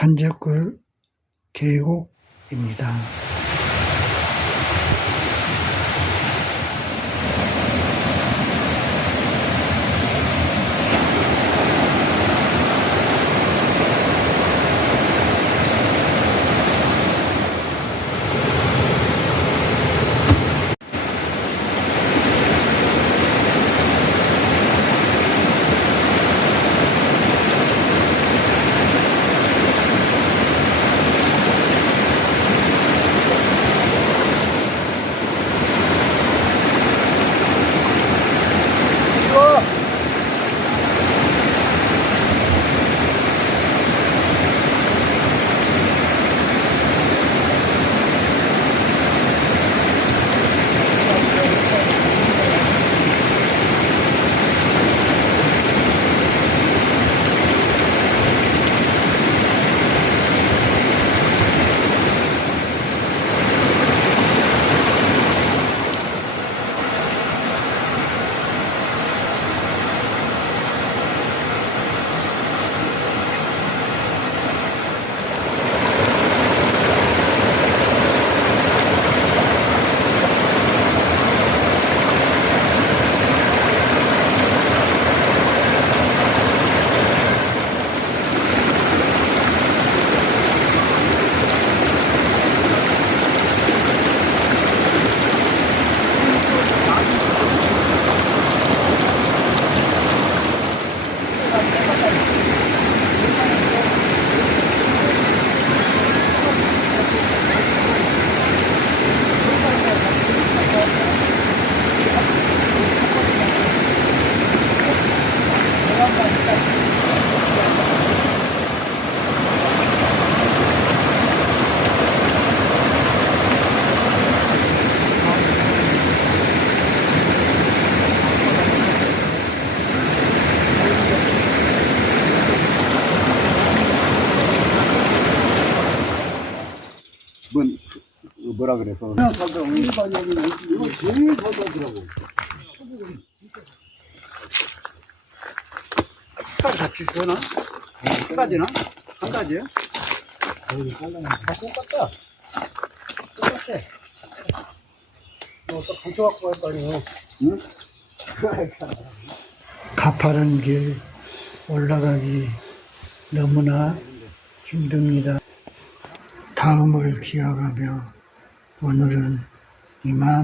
한적굴 계곡입니다. 뭐라 그래서 이거 제일 더더더라고. 한 가지 되나? 한 가지나? 한 가지요? 다 똑같다. 똑같아. 또 가져갖고 할 거 아니에요. 응? 가파른 길 올라가기 너무나 힘듭니다. 다음을 기약하며 오늘은 이만